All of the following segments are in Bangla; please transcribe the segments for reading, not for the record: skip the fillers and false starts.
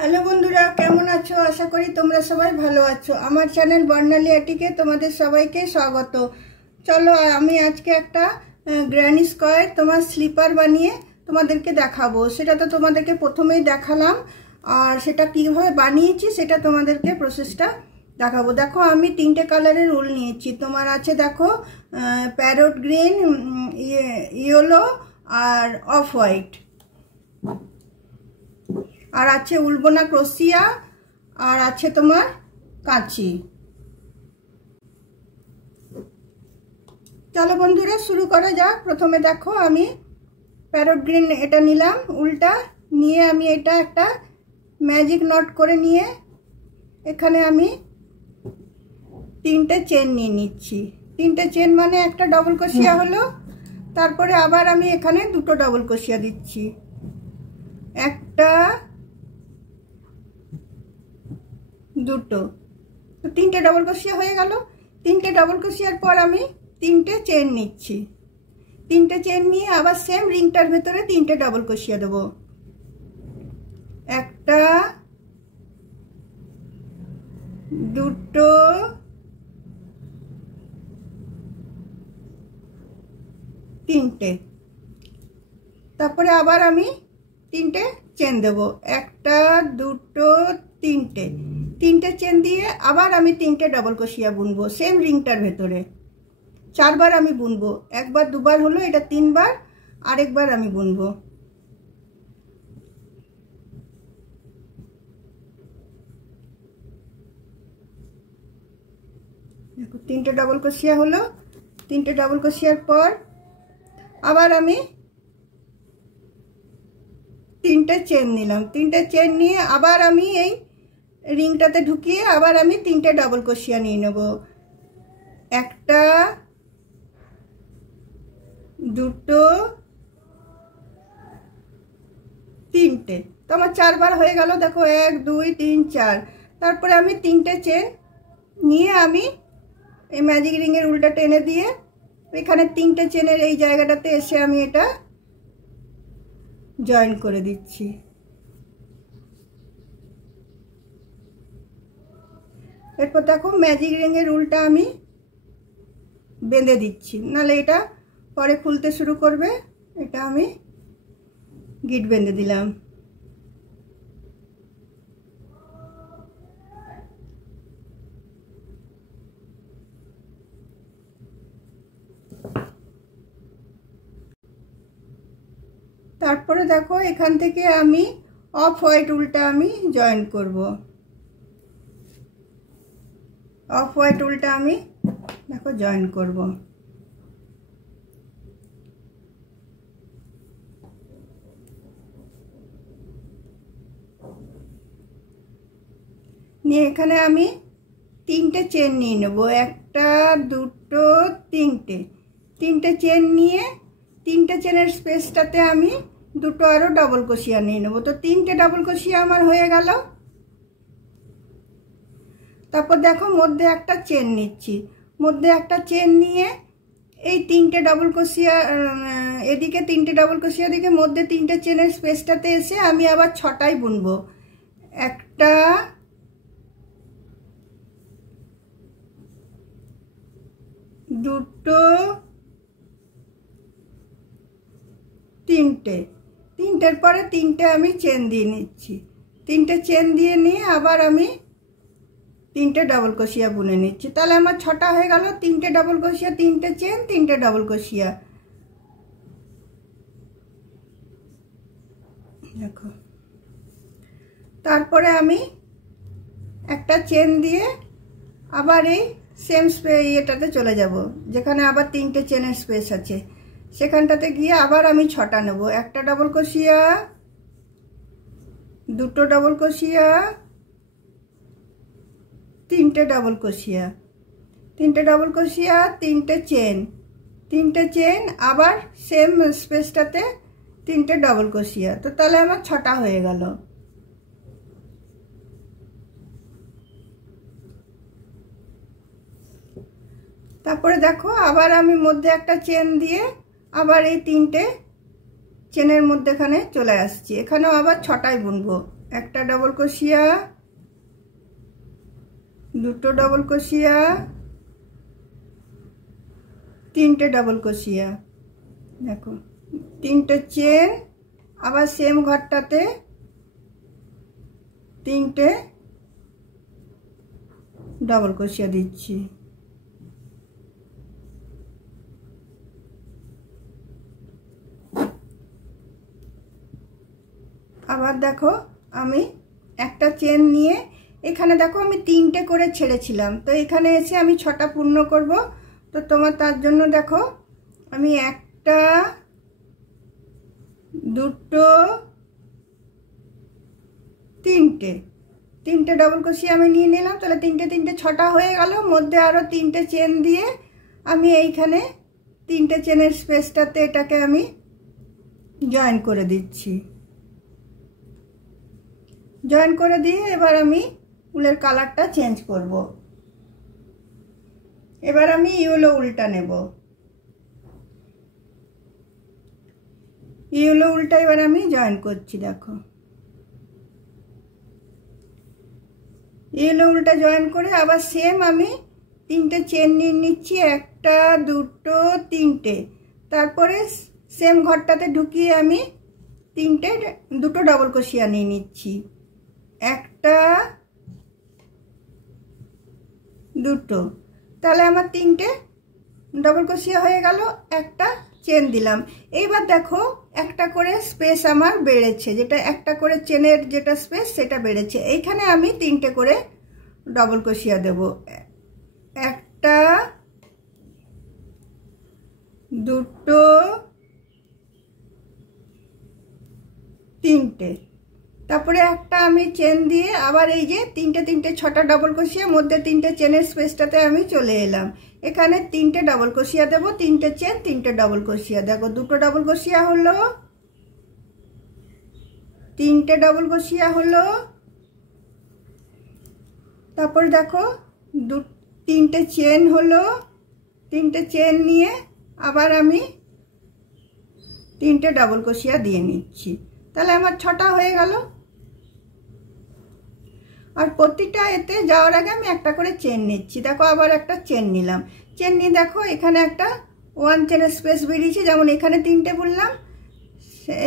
হ্যালো বন্ধুরা, কেমন আছো? আশা করি তোমরা সবাই ভালো আছো। আমার চ্যানেল বর্ণালী আটিকে তোমাদের সবাইকে স্বাগত। চলো, আমি আজকে একটা গ্র্যানি স্কয়ার তোমার স্লিপার বানিয়ে তোমাদেরকে দেখাবো। সেটা তো তোমাদেরকে প্রথমেই দেখালাম, আর সেটা কীভাবে বানিয়েছি সেটা তোমাদেরকে প্রসেসটা দেখাবো। দেখো, আমি তিনটে কালারের উল নিয়েছি। তোমার আছে দেখো প্যারট গ্রিন, ইয়েলো আর অফ হোয়াইট, আর আছে উলবোনা ক্রোশিয়া, আর আছে তোমার কাঁচি। চলো বন্ধুরা, শুরু করা যাক। প্রথমে দেখো, আমি প্যারট গ্রিন এটা নিলাম, উলটা নিয়ে আমি এটা একটা ম্যাজিক নট করে নিয়ে এখানে আমি তিনটে চেন নিয়ে নিচ্ছি। তিনটে চেন মানে একটা ডবল ক্রোশিয়া হলো। তারপরে আবার আমি এখানে দুটো ডবল ক্রোশিয়া দিচ্ছি, একটা দুটো, তো তিনটে ডবল ক্রোশিয়া হয়ে গেল। তিনটে ডবল ক্রোশিয়ার পর আমি তিনটে চেন নিচ্ছি। তিনটে চেন নিয়ে আবার সেম রিংটার ভেতরে তিনটে ডবল ক্রোশিয়া দেবো, একটা দুটো তিনটে। তারপরে আবার আমি তিনটে চেন দেবো, একটা দুটো তিনটে। তিনটে চেন দিয়ে আবার আমি তিনটে ডবল ক্রোশিয়া বুনবো সেম রিংটার ভেতরে। চারবার আমি বুনবো, একবার দুবার হলো, এটা তিনবার, আরেকবার আমি বুনবো। দেখো, তিনটে ডবল ক্রোশিয়া হলো। তিনটে ডবল ক্রোশিয়ার পর আবার আমি তিনটে চেন নিলাম। তিনটে চেন নিয়ে আবার আমি এই রিংটাতে ঢুকিয়ে আবার আমি তিনটে ডবল ক্রোশিয়া নিয়ে নেব, একটা দুটো তিনটে। তো আমার চারবার হয়ে গেল। দেখো, 1 2 3 4। তারপরে আমি তিনটে চেন নিয়ে আমি এই ম্যাজিক রিংয়ের উল্টা টেনে দিয়ে এখানে তিনটে চেনের এই জায়গাটাতে এসে আমি এটা জয়েন করে দিচ্ছি। এরপর দেখো, ম্যাজিক রিংয়ের উলটা আমি বেঁধে দিচ্ছি, নাহলে এটা পরে খুলতে শুরু করবে। এটা আমি গিট বেঁধে দিলাম। তারপরে দেখো, এখান থেকে আমি অফ হোয়াইট উলটা আমি জয়েন করব। অফ হোয়াইট উলটা আমি দেখো জয়েন করব। নিয়ে এখানে আমি তিনটে চেন নিয়ে নেব, একটা দুটো তিনটে। তিনটে চেন নিয়ে তিনটে চেনের স্পেসটাতে আমি দুটো আরও ডবল ক্রোশিয়া নিয়ে নেব। তো তিনটে ডবল ক্রোশিয়া আমার হয়ে গেল। তারপর দেখো, মধ্যে একটা চেন নিচ্ছি। মধ্যে একটা চেন নিয়ে এই তিনটে ডবল ক্রোশিয়া, এদিকে তিনটে ডবল ক্রোশিয়া দিকে মধ্যে তিনটে চেনের স্পেসটাতে এসে আমি আবার ছটাই বুনবো, একটা দুটো তিনটে। তিনটের পরে তিনটে আমি চেন দিয়ে নিচ্ছি। তিনটে চেন দিয়ে নিয়ে আবার আমি তিনটে ডবল ক্রোশিয়া বুনে নিচ্ছি। তাহলে আমার ছটা হয়ে গেল। তিনটে ডবল ক্রোশিয়া, তিনটে চেন, তিনটে ডবল ক্রোশিয়া। দেখো, তারপরে আমি একটা চেন দিয়ে আবার এই সেম ইয়েটাতে চলে যাব, যেখানে আবার তিনটে চেনের স্পেস আছে। সেখানটাতে গিয়ে আবার আমি ছটা নেব, একটা ডবল ক্রোশিয়া, দুটো ডবল ক্রোশিয়া, তিনটে ডবল ক্রোশিয়া। তিনটে ডবল ক্রোশিয়া, তিনটে চেন। তিনটে চেন, আবার সেম স্পেসটাতে তিনটে ডবল ক্রোশিয়া। তো তাহলে আমার ছটা হয়ে গেল। তারপরে দেখো, আবার আমি মধ্যে একটা চেন দিয়ে আবার এই তিনটে চেনের মধ্যেখানে চলে আসছি। এখানেও আবার ছটাই বুনবো, একটা ডবল ক্রোশিয়া, দুটো ডবল ক্রোশিয়া, তিনটে ডবল ক্রোশিয়া, দেখো তিনটে চেন, আবার সেম ঘরটাতে তিনটে ডবল ক্রোশিয়া দিচ্ছি। আবার দেখো আমি একটা চেন নিয়ে এখানে দেখো আমি তিনটে করে ছেড়েছিলাম, তো এখানে এসে আমি 6টা পূর্ণ করব। তো তোমার তার জন্য দেখো আমি একটা, দুটো, তিনটে ডবল ক্রোশিয়া আমি নিয়ে নিলাম। তাহলে তিনটে 6টা হয়ে গেল। মধ্যে আরো তিনটে চেন দিয়ে আমি এইখানে তিনটে চেনের স্পেসটাতে এটাকে আমি জয়েন করে দিচ্ছি। জয়েন করে দিয়ে এবার আমি উলের কালারটা চেঞ্জ করব। এবার আমি ইয়েলো উলটা নেব। ইয়েলো উলটা এবার আমি জয়েন করছি। দেখো ইয়েলো উলটা জয়েন করে আবার সেম আমি তিনটে চেন নিয়ে নিচ্ছি, একটা, দুটো, তিনটে। তারপরে সেম ঘরটাতে ঢুকিয়ে আমি দুটো ডবল ক্রোশিয়া নিয়ে নিচ্ছি, একটা, দুটো। তাহলে আমার তিনটে ডবল ক্রোশিয়া হয়ে গেল, একটা চেন দিলাম। এইবার দেখো একটা করে স্পেস আমার বেড়েছে, যেটা একটা করে চেনের যেটা স্পেস সেটা বেড়েছে। এইখানে আমি তিনটে করে ডবল ক্রোশিয়া দেব, একটা, দুটো, তিনটে। তারপরে একটা আমি চেন দিয়ে আবার এই যে তিনটে 6টা ডবল ক্রোশিয়া, মধ্যে তিনটে চেনের স্পেসটাতে আমি চলে এলাম। এখানে তিনটে ডবল ক্রোশিয়া দেব, তিনটে চেন, তিনটে ডবল ক্রোশিয়া। দেখো দুটো ডবল ক্রোশিয়া হলো, তিনটে ডবল ক্রোশিয়া হলো। তারপর দেখো তিনটে চেন হলো, তিনটে চেন নিয়ে আবার আমি তিনটে ডবল ক্রোশিয়া দিয়ে নিচ্ছি। তাহলে আমার 6টা হয়ে গেল। আর প্রতিটা এতে যাওয়ার আগে আমি একটা করে চেন নিচ্ছি। দেখো আবার একটা চেন নিলাম, চেন নিয়ে দেখো এখানে একটা 1 চেনের স্পেস বেরিয়েছে। যেমন এখানে তিনটে বুনলাম,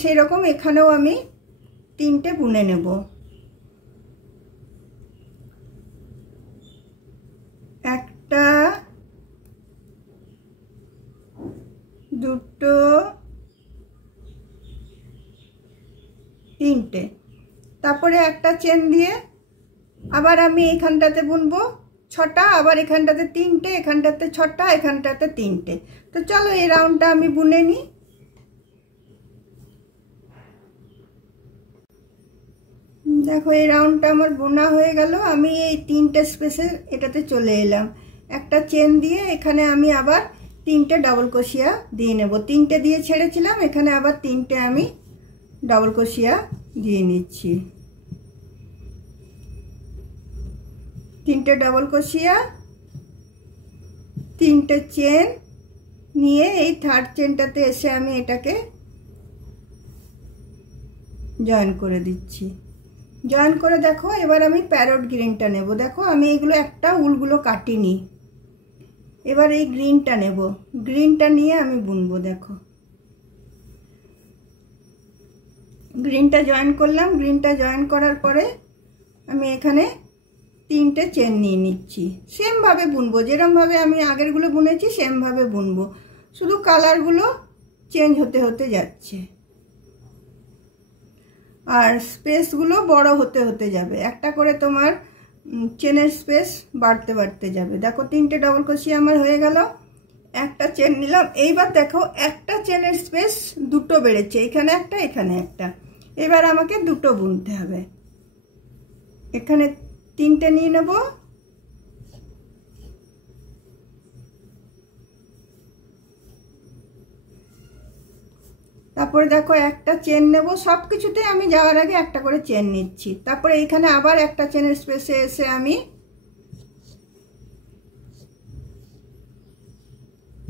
সেই রকম এখানেও আমি তিনটে বুনে নেব। একটা, দুটো, তিনটে। তারপরে একটা চেন দিয়ে আবার আমি এখানটাতে বুনবো 6টা, আবার এখানটাতে তিনটে, এখানটাতে 6টা, এখানটাতে তিনটে। তো চলো এই রাউন্ডটা আমি বুনে নিই। দেখো এই রাউন্ডটা আমার বোনা হয়ে গেল। আমি এই তিনটে স্পেসে এটাতে চলে এলাম, একটা চেন দিয়ে এখানে আমি আবার তিনটে ডবল ক্রোশিয়া দিয়ে নেব। তিনটে দিয়ে ছেড়েছিলাম, এখানে আবার তিনটে আমি ডবল ক্রোশিয়া দিয়ে নিচ্ছি। তিনটে ডবল ক্রোশিয়া, তিনটে চেন নিয়ে এই থার্ড চেনটাতে এসে আমি এটাকে জয়েন করে দিচ্ছি। জয়েন করে দেখো এবার আমি প্যারট গ্রিনটা নেব। দেখো আমি এগুলো একটা উলগুলো কাটিনি, এবার এই গ্রিনটা নেব। গ্রিনটা নিয়ে আমি বুনবো। দেখো গ্রিনটা জয়েন করলাম। গ্রিনটা জয়েন করার পরে আমি এখানে তিনটে চেন নিয়ে নিচ্ছি। সেম ভাবে বুনবো, যেরকম ভাবে আমি আগেরগুলো বুনেছি সেম ভাবে বুনবো, শুধু কালারগুলো চেঞ্জ হতে হতে যাচ্ছে আর স্পেসগুলো বড় হতে হতে যাবে। একটা করে তোমার চেনের স্পেস বাড়তে বাড়তে যাবে। দেখো তিনটে ডবল ক্রোশিয়া আমার হয়ে গেল, একটা চেন নিলাম। এইবার দেখো একটা চেনের স্পেস দুটো বেড়েছে, এখানে একটা, এখানে একটা। এবার আমাকে দুটো বুনতে হবে। এখানে তিনটে নিয়ে নেব, তারপরে দেখো একটা চেন নেব। সব কিছুতে আমি যাওয়ার আগে একটা করে চেন নিচ্ছি। তারপরে এখানে আবার একটা চেনের স্পেসে এসে আমি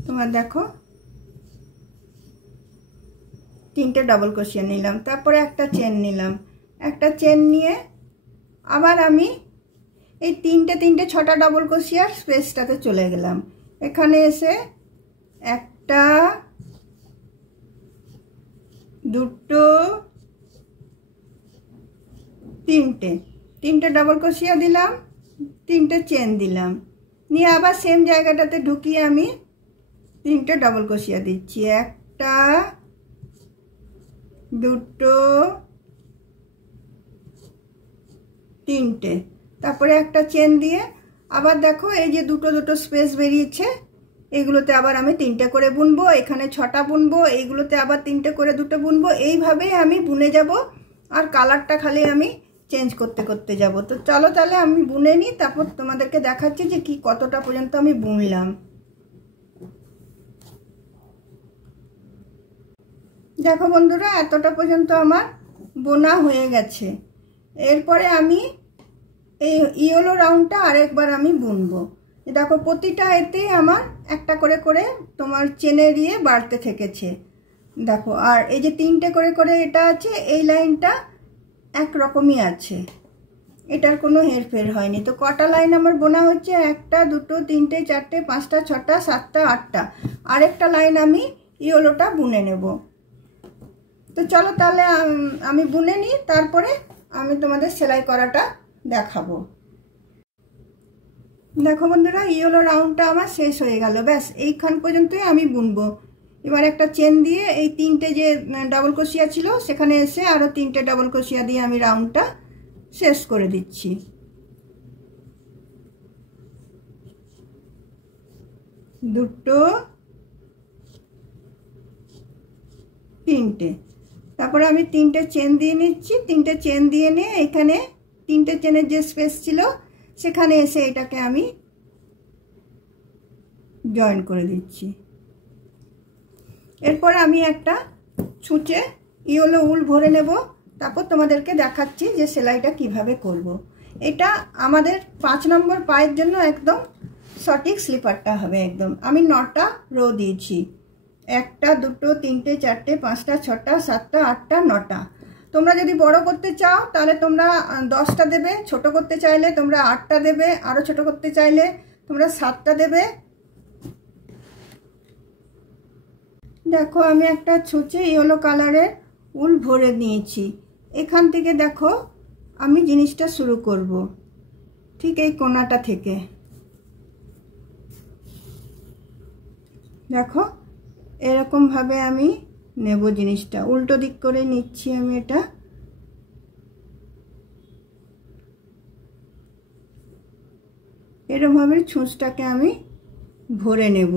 তোমার দেখো তিনটে ডবল ক্রোশিয়া নিলাম, তারপরে একটা চেন নিলাম, একটা চেন নিয়ে আবার আমি এই তিনটে ছটা ডবল ক্রোশিয়ার স্পেসটাতে চলে গেলাম। এখানে এসে একটা, দুটো, তিনটে ডবল ক্রোশিয়া দিলাম, তিনটে চেন দিলাম, নিয়ে আবার সেম জায়গাটাতে ঢুকিয়ে আমি তিনটে ডবল ক্রোশিয়া দিচ্ছি। একটা, দুটো, তিনটে, তারপরে একটা চেন দিয়ে আবার দেখো এই যে দুটো স্পেস বেরিয়েছে, এইগুলোতে আবার আমি তিনটে করে বুনবো। এখানে ছটা বুনবো, এইগুলোতে আবার তিনটে করে দুটো বুনবো। এইভাবেই আমি বুনে যাব, আর কালারটা খালি আমি চেঞ্জ করতে যাব। তো চলো তাহলে আমি বুনে নিই, তারপর তোমাদেরকে দেখাচ্ছি যে কি কতটা পর্যন্ত আমি বুনলাম। দেখো বন্ধুরা, এতটা পর্যন্ত আমার বোনা হয়ে গেছে। এরপরে আমি এই ইয়েলো রাউন্ডটা আরেকবার আমি বুনবো। দেখো প্রতিটা এতে আমার একটা করে করে তোমার চেনে দিয়ে বাড়তে থেকেছে। দেখো, আর এই যে তিনটে করে করে এটা আছে, এই লাইনটা একরকমই আছে, এটার কোনো হেরফের হয়নি। তো কটা লাইন আমার বোনা হচ্ছে? একটা, দুটো, তিনটে, চারটে, পাঁচটা, ছটা, সাতটা, আটটা। আরেকটা লাইন আমি ইয়েলোটা বুনে নেব। তো চলো তাহলে আমি বুনে নিই, তারপরে আমি তোমাদের সেলাই করাটা দেখাবো। দেখো বন্ধুরা, ইয়েলো রাউন্ডটা আমার শেষ হয়ে গেল। ব্যাস এইখান পর্যন্তই আমি বুনবো। এবার একটা চেন দিয়ে এই তিনটে যে ডাবল ক্রোশিয়া ছিল সেখানে এসে আরও তিনটে ডাবল ক্রোশিয়া দিয়ে আমি রাউন্ডটা শেষ করে দিচ্ছি। দুটো, তিনটে, তারপরে আমি তিনটে চেন দিয়ে নিচ্ছি। তিনটে চেন দিয়ে নিয়ে এখানে তিনটে চেনের যে স্পেস ছিল সেখানে এসে এটাকে আমি জয়েন করে দিচ্ছি। এরপর আমি একটা ছুঁচে ইয়েলো উল ভরে নেব, তারপর তোমাদেরকে দেখাচ্ছি যে সেলাইটা কিভাবে করব। এটা আমাদের 5 নম্বর পায়ের জন্য একদম সঠিক স্লিপারটা হবে। একদম আমি 9টা রো দিয়েছি, একটা, দুটো, তিনটে, চারটে, পাঁচটা, ছটা, সাতটা, আটটা, 9টা। তোমরা যদি বড় করতে চাও তাহলে তোমরা 10টা দেবে, ছোট করতে চাইলে তোমরা 8টা দেবে, আরও ছোট করতে চাইলে তোমরা 7টা দেবে। দেখো আমি একটা ছুঁচে ইয়েলো কালারের উল ভরে নিয়েছি। এখান থেকে দেখো আমি জিনিসটা শুরু করব, ঠিক এই কোণাটা থেকে। দেখো এরকমভাবে আমি নেব জিনিসটা, উল্টো দিক করে নিচ্ছি আমি এটা। এরকমভাবে ছুঁচটাকে আমি ভরে নেব।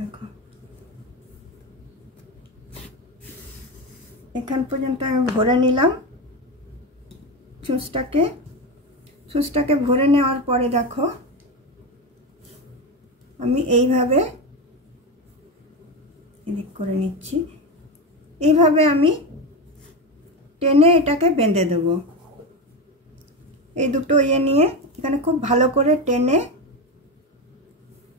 দেখো এখান পর্যন্ত আমি ভরে নিলাম ছুঁচটাকে ভরে নেওয়ার পরে দেখো আমি এইভাবে এদিক করে নিচ্ছি। এইভাবে আমি টেনে এটাকে বেঁধে দেব। এই দুটো ইয়ে নিয়ে এখানে খুব ভালো করে টেনে,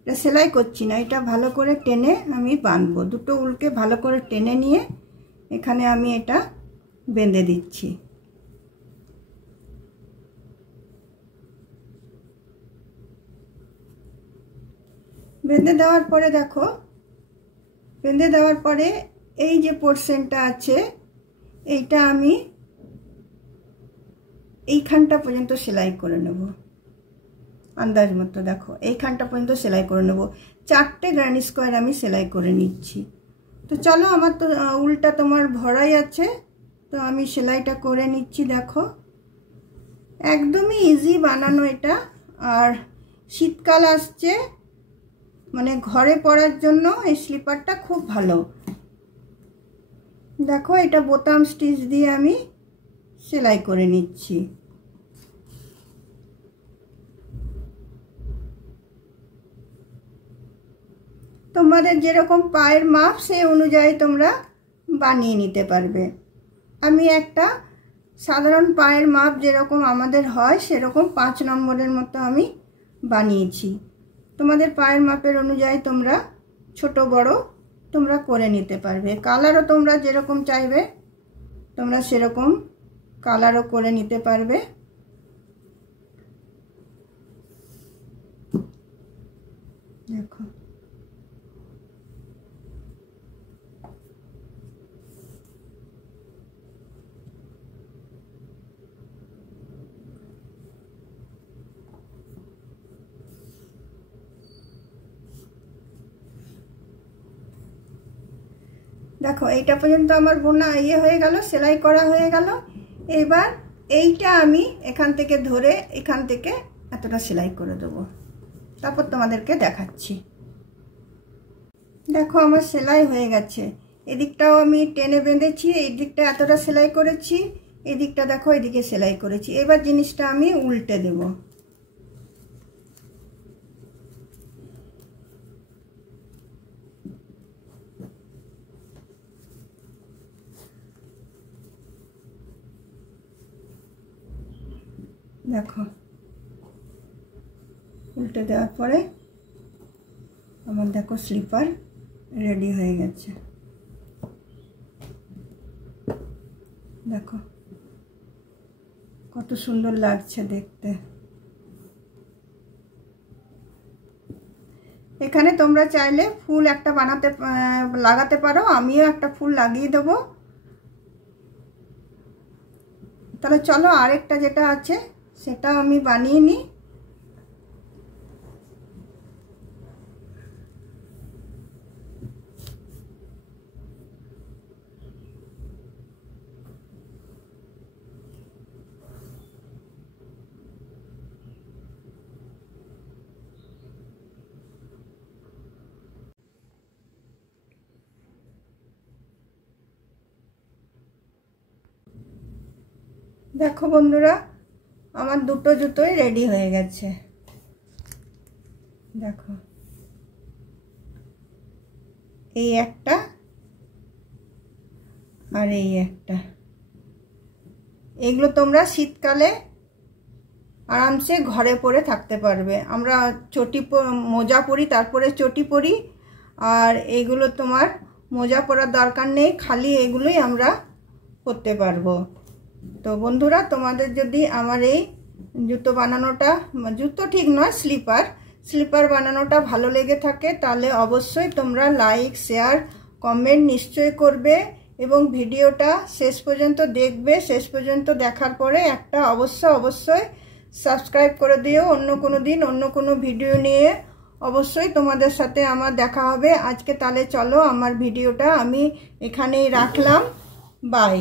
এটা সেলাই করছি না, এটা ভালো করে টেনে আমি বাঁধবো। দুটো উলকে ভালো করে টেনে নিয়ে এখানে আমি এটা বেঁধে দিচ্ছি। বেঁধে দেওয়ার পরে দেখো, বেঁধে দেওয়ার পরে এই যে পোর্শনটা আছে এইটা আমি এইখানটা পর্যন্ত সেলাই করে নেব আন্দাজ মতো। দেখো এইখানটা পর্যন্ত সেলাই করে নেব। 4টে গ্র্যানি স্কোয়ার আমি সেলাই করে নিচ্ছি। তো চলো, আমার তো উলটা তোমার ভরাই আছে, তো আমি সেলাইটা করে নিচ্ছি। দেখো একদমই ইজি বানানো এটা, আর শীতকাল আসছে, মানে ঘরে পরার জন্য এই স্লিপারটা খুব ভালো। দেখো এটা বোতাম স্টিচ দিয়ে আমি সেলাই করে নিচ্ছি। তো তোমাদের যেরকম পায়ের মাপ সেই অনুযায়ী তোমরা বানিয়ে নিতে পারবে। আমি একটা সাধারণ পায়ের মাপ যেরকম আমাদের হয় সেরকম 5 নম্বরের মতো আমি বানিয়েছি। তোমাদের পায়ের মাপের অনুযায়ী তোমরা ছোট বড় তোমরা করে নিতে পারবে। কালারও তোমরা যেরকম চাইবে তোমরা সেরকম কালারও করে নিতে পারবে। দেখো দেখো এইটা পর্যন্ত আমার বোনা হয়ে গেল, সেলাই করা হয়ে গেল। এবার এইটা আমি এখান থেকে ধরে এখান থেকে এতটা সেলাই করে দেবো, তারপর তোমাদেরকে দেখাচ্ছি। দেখো আমার সেলাই হয়ে গেছে। এদিকটাও আমি টেনে বেঁধেছি, এই দিকটা এতটা সেলাই করেছি, এই দিকটা দেখো এদিকে সেলাই করেছি। এবার জিনিসটা আমি উল্টে দেব। দেখো উল্টে দেওয়ার পরে আমার দেখো স্লিপার রেডি হয়ে গেছে। দেখো কত সুন্দর লাগছে দেখতে। এখানে তোমরা চাইলে ফুল একটা লাগাতে পারো, আমিও একটা ফুল লাগিয়ে দেবো। তাহলে চলো আরেকটা যেটা আছে সেটা আমি বানিয়ে নিই। দেখো বন্ধুরা আমার দুটো জুতোই রেডি হয়ে গেছে। দেখো এই একটা আর এই একটা। এগুলো তোমরা শীতকালে আরামসে ঘরে পরে থাকতে পারবে। আমরা চটি মোজা পরি, তারপরে চটি পরি, আর এগুলো তোমার মোজা পরার দরকার নেই, খালি এগুলোই আমরা করতে পারবো। তো বন্ধুরা তোমাদের যদি আমার এই জুতো বানানোটা, জুতো ঠিক নয় স্লিপার বানানোটা ভালো লেগে থাকে তাহলে অবশ্যই তোমরা লাইক শেয়ার কমেন্ট নিশ্চয়ই করবে এবং ভিডিওটা শেষ পর্যন্ত দেখবে। শেষ পর্যন্ত দেখার পরে একটা অবশ্যই সাবস্ক্রাইব করে দিও। অন্য কোনো দিন অন্য কোনো ভিডিও নিয়ে অবশ্যই তোমাদের সাথে আমার দেখা হবে। আজকে তাহলে চলো আমার ভিডিওটা আমি এখানেই রাখলাম। বাই।